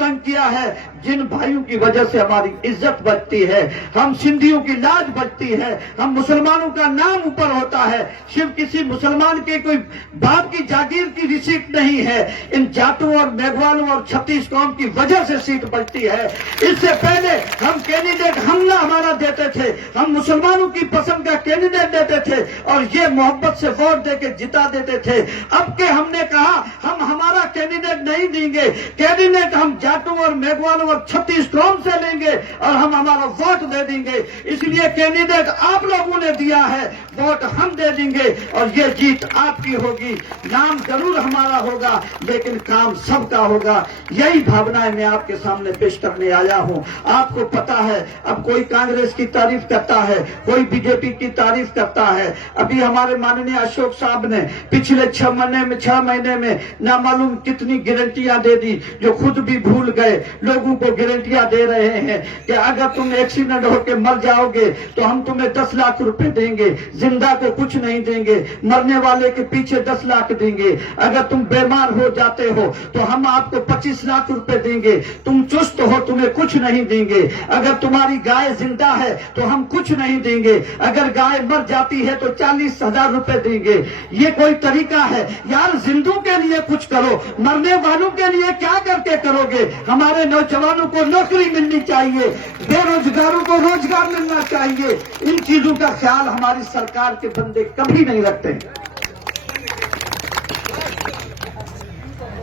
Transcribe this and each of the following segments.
तंग किया है, जिन भाइयों की वजह से हमारी इज्जत बचती है, हम सिंधियों की लाज बचती है, हम मुसलमानों का नाम ऊपर होता है, सिर्फ किसी मुसलमान के कोई बाप की जागीर की रिसीट नहीं है, इन जाटों और मेघवालों और 36 कौम की वजह से सीट बचती है। इससे पहले हम कैंडिडेट हमला हमारा देते थे, हम मुसलमानों की पसंद का कैंडिडेट देते थे और ये मोहब्बत से वोट देके जिता देते थे। अब के हमने कहा हम हमारा कैंडिडेट नहीं देंगे, कैंडिडेट हम जाटों और मेघवालों और 36 कौम से लेंगे और हम हमारा वोट दे देंगे। इसलिए कैंडिडेट आप लोगों ने दिया है, वोट हम दे देंगे और ये जीत आपकी होगी। नाम जरूर हमारा होगा लेकिन काम सबका होगा। यही भावनाएं मैं आपके सामने पेश करने आया हूं। आपको पता है, अब कोई कांग्रेस की तारीफ करता है, कोई बीजेपी की तारीफ करता है। अभी हमारे माननीय अशोक साहब ने पिछले 6 महीने में नामालूम कितनी गारंटियां दे दी, जो खुद भी भूल गए। लोगों को गारंटियां दे रहे हैं कि अगर तुम एक्सीडेंट होकर मर जाओगे तो हम तुम्हें 10 लाख रुपए देंगे, जिंदा को कुछ नहीं देंगे, मरने वाले के पीछे 10 लाख देंगे। अगर तुम बीमार हो जाते हो तो हम आपको 25 लाख रुपए देंगे, तुम चुस्त हो तुम्हें कुछ नहीं देंगे। अगर तुम्हारी गाय जिंदा है तो हम कुछ नहीं देंगे, अगर गाय मर जाती है तो 40,000 रुपए देंगे। ये कोई तरीका है यार? जिंदों के लिए कुछ करो, मरने वालों के लिए क्या करके करोगे? हमारे नौजवानों को नौकरी मिलनी चाहिए, बेरोजगारों को रोजगार मिलना चाहिए। इन चीजों का ख्याल हमारी सरकार के बंदे कभी नहीं रखते।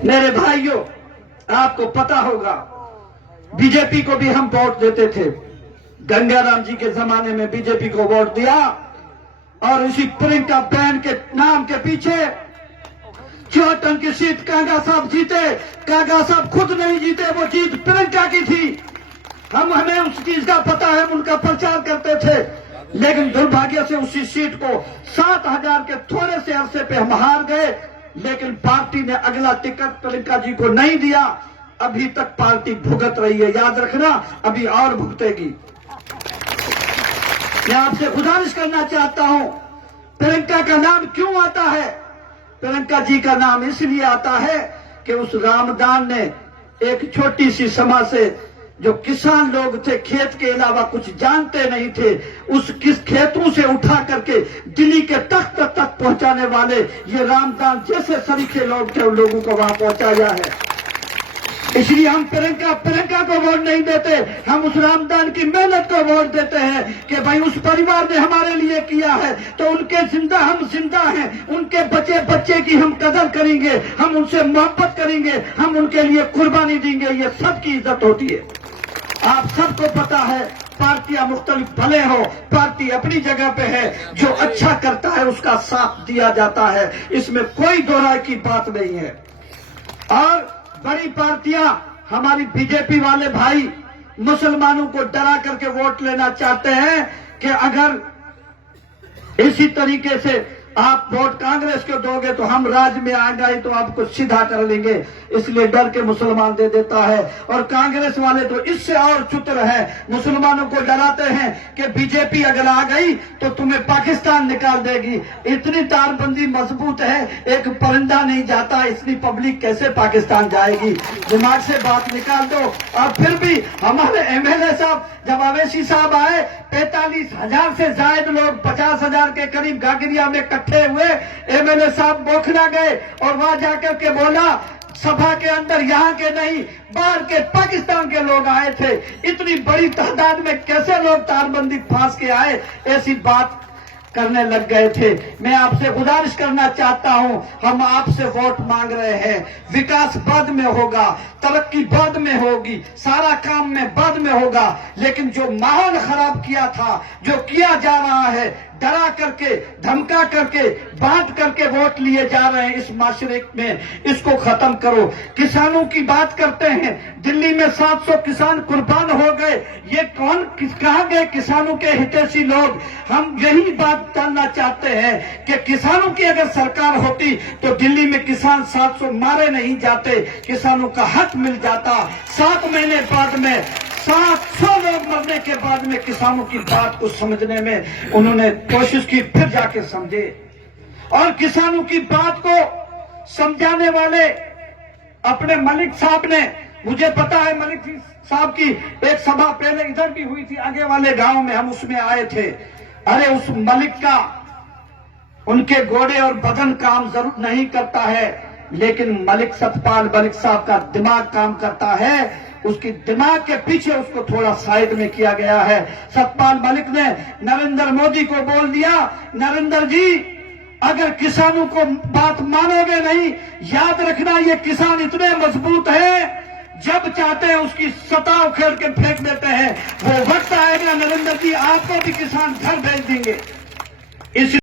मेरे भाइयों, आपको पता होगा बीजेपी को भी हम वोट देते थे। गंगाराम जी के जमाने में बीजेपी को वोट दिया और इसी प्रियंका बहन के नाम के पीछे 64 की सीट कागा साहब जीते। कागा साहब खुद नहीं जीते, वो जीत प्रियंका की थी। हमें उस चीज का पता है, उनका प्रचार करते थे, लेकिन दुर्भाग्य से उसी सीट को 7,000 के थोड़े से अरसे पे हम हार गए। लेकिन पार्टी ने अगला टिकट प्रियंका जी को नहीं दिया। अभी तक पार्टी भुगत रही है, याद रखना, अभी और भुगतेगी। मैं आपसे गुजारिश करना चाहता हूं, प्रियंका का नाम क्यों आता है? प्रियंका जी का नाम इसलिए आता है कि उस रामदान ने एक छोटी सी समाज से, जो किसान लोग थे, खेत के अलावा कुछ जानते नहीं थे, उस किस खेतों से उठा करके दिल्ली के तख्त तक पहुंचाने वाले ये रामदान जैसे सरीखे लोग थे, उन लोगों को वहां पहुंचाया है। इसलिए हम प्रियंका को वोट नहीं देते, हम उस रामदान की मेहनत को वोट देते हैं कि भाई उस परिवार ने हमारे लिए किया है तो उनके जिंदा हम जिंदा हैं, उनके बच्चे बच्चे की हम कदर करेंगे, हम उनसे मोहब्बत करेंगे, हम उनके लिए कुर्बानी देंगे। ये सबकी इज्जत होती है। आप सबको पता है, पार्टियां मुख्तलिफ भले हो, पार्टी अपनी जगह पे है, जो अच्छा करता है उसका साथ दिया जाता है, इसमें कोई दो राय की बात नहीं है। और बड़ी पार्टियां, हमारी बीजेपी वाले भाई मुसलमानों को डरा करके वोट लेना चाहते हैं कि अगर इसी तरीके से आप वोट कांग्रेस को दोगे तो हम राज में आ गए तो आपको सीधा कर लेंगे, इसलिए डर के मुसलमान दे देता है। और कांग्रेस वाले तो इससे और चुतर है, मुसलमानों को डराते हैं कि बीजेपी अगर आ गई तो तुम्हें पाकिस्तान निकाल देगी। इतनी तारबंदी मजबूत है, एक परिंदा नहीं जाता, इतनी पब्लिक कैसे पाकिस्तान जाएगी? दिमाग से बात निकाल दो। और फिर भी हमारे एमएलए साहब, जब अवैसी साहब आए, 45,000 से ज्यादा लोग, 50,000 के करीब गागरिया में इकट्ठे हुए। एमएलए साहब बोखला गए और वहां जाकर के बोला, सभा के अंदर यहाँ के नहीं, बाहर के पाकिस्तान के लोग आए थे, इतनी बड़ी तादाद में कैसे लोग तारबंदी फांस के आए? ऐसी बात करने लग गए थे। मैं आपसे गुजारिश करना चाहता हूं, हम आपसे वोट मांग रहे हैं। विकास बाद में होगा, तरक्की बाद में होगी, सारा काम में बाद में होगा, लेकिन जो माहौल खराब किया था, जो किया जा रहा है, डरा करके, धमका करके, बांट करके वोट लिए जा रहे हैं इस माशरे में, इसको खत्म करो। किसानों की बात करते हैं, दिल्ली में 700 किसान कुर्बान हो गए। ये कौन, कहां गए किसानों के हितैषी लोग? हम यही बात जानना चाहते हैं कि किसानों की अगर सरकार होती तो दिल्ली में किसान 700 मारे नहीं जाते, किसानों का हक मिल जाता। 7 महीने बाद में 700 लोग मरने के बाद में किसानों की बात को समझने में उन्होंने कोशिश की, फिर जाके समझे। और किसानों की बात को समझाने वाले अपने मलिक साहब ने मुझे पता है मलिक साहब की एक सभा पहले इधर भी हुई थी, आगे वाले गांव में, हम उसमें आए थे। अरे उस मलिक का, उनके घोड़े और बदन काम जरूर नहीं करता है, लेकिन मलिक सतपाल मलिक साहब का दिमाग काम करता है। उसकी दिमाग के पीछे उसको थोड़ा साइड में किया गया है। सतपाल मलिक ने नरेंद्र मोदी को बोल दिया, नरेंद्र जी अगर किसानों को बात मानोगे नहीं, याद रखना ये किसान इतने मजबूत है, जब चाहते हैं उसकी सता उखेड़ के फेंक देते हैं। वो वक्त आएगा नरेंद्र जी, आपको भी किसान घर भेज देंगे। इस